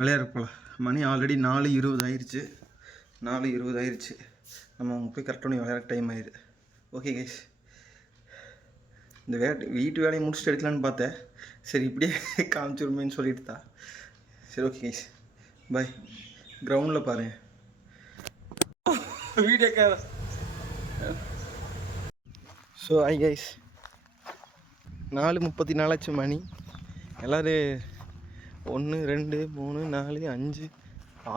விளையாட போகலாம். மணி ஆல்ரெடி 4:20 ஆயிடுச்சு. 4:20 ஆயிடுச்சு. நம்ம அவங்க போய் கரெக்டாக விளையாட டைம் ஆயிடுது. ஓகே கைஸ், இந்த வீட்டு வேலையை முடிச்சுட்டு எடுக்கலான்னு பார்த்தேன். சரி இப்படியே காமிச்சிருமேன்னு சொல்லிட்டு தான். சரி ஓகே கைஸ், பாய். கிரவுண்டில் பாருங்கள் வீடியோக்காக. ஸோ ஐ கைஸ், 4:34 ஆச்சு மணி. எல்லோரும் 1 2 3 4 5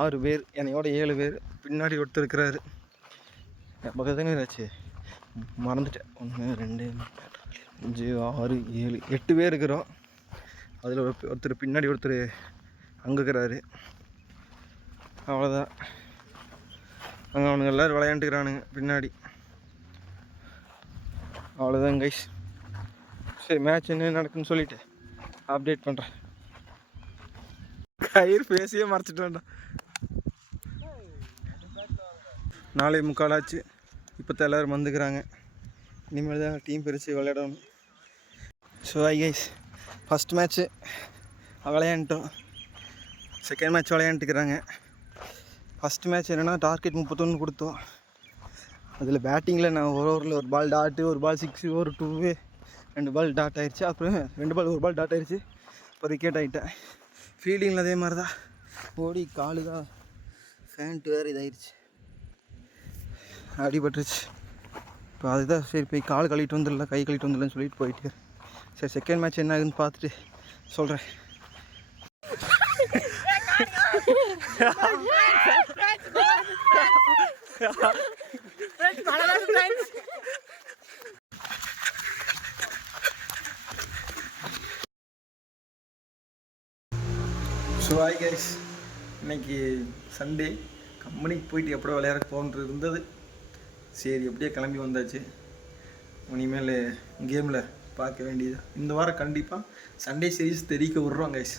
6 பேர், என்னையோட 7 பேர். பின்னாடி ஒருத்தர் இருக்கிறாரு. பக்கத்தாங்க ஏதாச்சு மறந்துட்டேன். 1 2 5 6 7 8 பேர் இருக்கிறோம். அதில் ஒருத்தர் பின்னாடி ஒருத்தர் அங்கே இருக்கிறாரு. அவ்வளோதான். அங்கே அவனுங்க எல்லோரும் விளையாண்டுக்கிறானுங்க பின்னாடி. அவ்வளோதான் கைஸ். சரி, மேட்ச் என்ன நடக்குன்னு சொல்லிவிட்டு அப்டேட் பண்ணுறேன். கயிறு பேசியே மறைச்சிட்டு வேண்டாம். 4:45 ஆச்சு. இப்போ எல்லோரும் வந்துக்கிறாங்க. இனிமேல் தான் டீம் பிரித்து விளையாடணும். So hi guys, first match விளையாண்டோம். செகண்ட் மேட்ச் விளையாண்டுக்கிறாங்க. ஃபஸ்ட் மேட்ச் என்னென்னா டார்கெட் 31 கொடுத்தோம். அதில் பேட்டிங்கில் நான் ஒரு ஓவரில் ஒரு பால் டாட்டு, ஒரு பால் 6, ஒரு 2, 2 பால் டாட் ஆகிடுச்சு. அப்புறம் 2 பால் 1 பால் டாட் ஆகிடுச்சு. இப்போ விக்கெட் ஆகிட்டேன். ஃபீல்டிங்கில் அதே மாதிரி தான் ஓடி காலு தான் ஃபேண்ட் வேறு இதாகிடுச்சு, அடிபட்டுருச்சு. இப்போ அதுதான் சரி போய் கால் கழுவிட்டு வந்துடல, கை கழுவிட்டு வந்துடலன்னு சொல்லிட்டு போயிட்டு. சரி, செகண்ட் மேட்ச் என்ன ஆகுதுன்னு பார்த்துட்டு சொல்கிறேன். ஸோ ஹாய் கைஸ், இன்னைக்கு சண்டே. கம்பெனிக்கு போயிட்டு எப்படோ விளையாட போகணுன்றது இருந்தது. சரி எப்படியே கிளம்பி வந்தாச்சு. இனிமேல் கேமில் பார்க்க வேண்டியது. இந்த வாரம் கண்டிப்பாக சண்டே சீரீஸ் தெரிவிக்க விட்றோம் கைஸ்.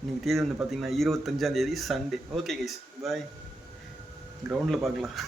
இன்றைக்கி தேதி வந்து பார்த்திங்கன்னா 25ஆம் தேதி சண்டே. ஓகே கைஸ், பாய். கிரவுண்டில் பார்க்கலாம்.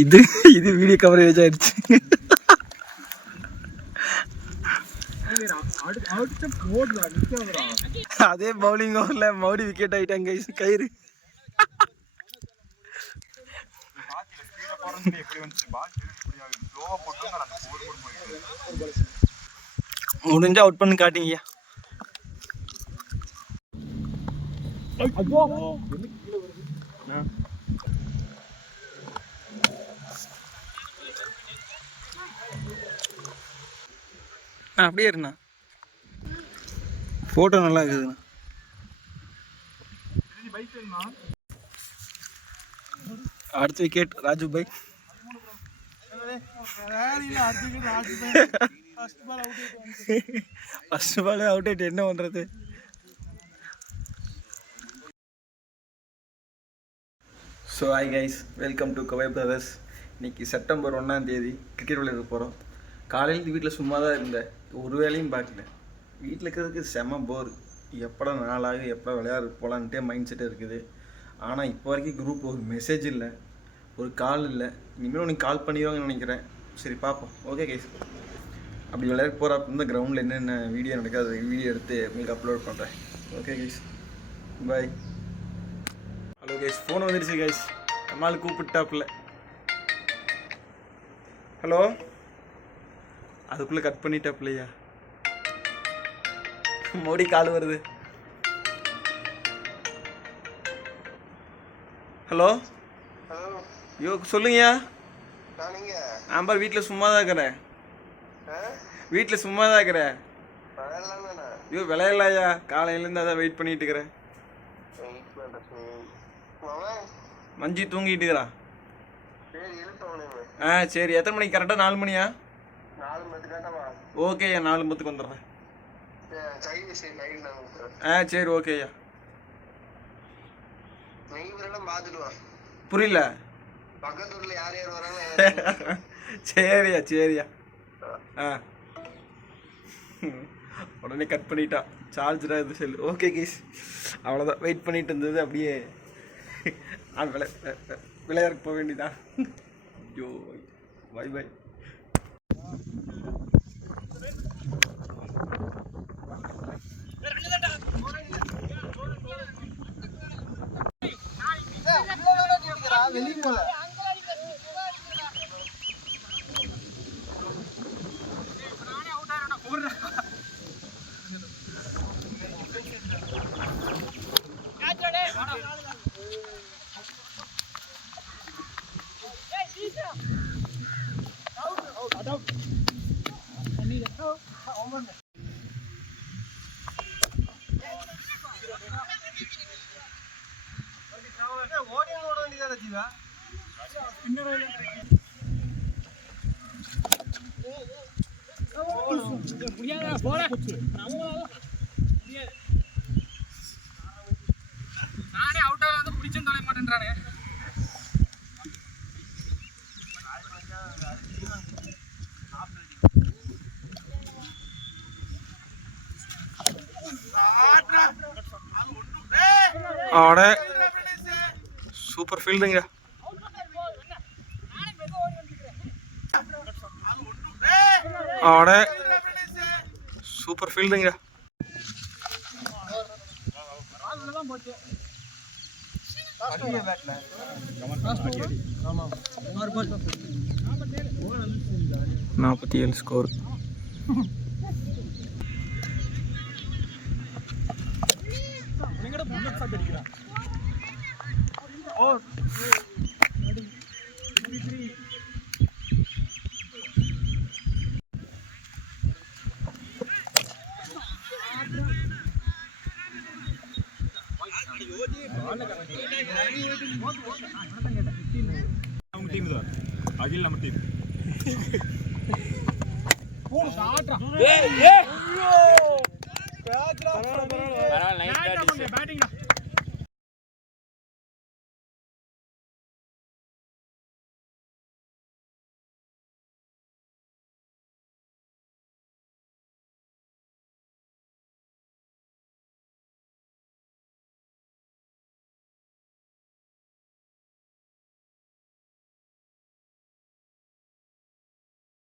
இது வீடியோ கவரேஜ் ஆயிடுச்சு. அதே பவுலிங் ஓவர்ல மறுபடி விக்கெட் ஆயிட்டாங்க கயிறு. முடிஞ்சா அவுட் பண்ணி காட்டிங்க. அப்படியே இருந்தா போட்டோ நல்லா இருக்குதுண்ணா. அடுத்த விக்கெட் ராஜு பாய். ஃபர்ஸ்ட் பால் அவுட் ஆயிட்டு என்ன பண்றது. So hi guys, welcome to Kavai brothers. இன்னைக்கு செப்டம்பர் 1ஆம் தேதி கிரிக்கெட் விளையாட போகிறோம். காலையில் வீட்டில் சும்மா தான் இருந்தேன், ஒரு வேலையும் பார்க்கல. வீட்டில் இருக்கிறதுக்கு செம போர். எப்படா நாளாக எப்படா விளையாட போகலான்ட்டே மைண்ட் செட் இருக்குது. ஆனால் இப்போ வரைக்கும் குரூப் ஒரு மெசேஜ் இல்லை, ஒரு கால் இல்லை. இனிமேல் உனக்கு கால் பண்ணிடுவாங்கன்னு நினைக்கிறேன். சரி பார்ப்போம். ஓகே கைஸ், அப்படி விளையாட போகிற இந்த கிரவுண்டில் என்னென்ன வீடியோ நடக்காது வீடியோ எடுத்து உங்களுக்கு அப்லோட் பண்ணுறேன். ஓகே கைஸ், பாய். ஹலோ கைஸ், ஃபோன் வந்துடுச்சு கைஸ். நம்மளால் கூப்பிட்டாப்புல. ஹலோ அதுக்குள்ளே கட் பண்ணிட்டாப்லையா. மோடி கால் வருது. ஹலோ ஐயோ சொல்லுங்கய்யா. ஆம்பா வீட்டில் சும்மா தான் இருக்கிறேன். வீட்டில் சும்மா தான் இருக்கிறேன். ஐயோ விளையாடலையா, காலையிலேருந்து அதான் வெயிட் பண்ணிட்டு இருக்கிறேன். மஞ்சி தூங்கிட்டு இருக்கிறா. சரி எத்தனை மணிக்கு கரெக்டாக? 4 மணியா? ஓகேய்யா 4:10 வந்துடுறேன். சரி ஓகேய்யா. புரியல. சரியா சரியா. உடனே கட் பண்ணிட்டா. சார்ஜராக இது செல்லு. ஓகே கேஸ், அவ்வளோதான். வெயிட் பண்ணிட்டு இருந்தது அப்படியே விளையாடுக்கு போக வேண்டியதான். ஐயோ பை பை. நானே அவுட் ஆக பிடிச்சும் தொலை மாட்டேன்றானே. ஆட சூப்பர் ஃபீல்டிங்க. ஆட சூப்பர் ஃபீல்டிங்க. நாற்பத்தி 7 ஸ்கோர். அகில் நம்ம டீம்.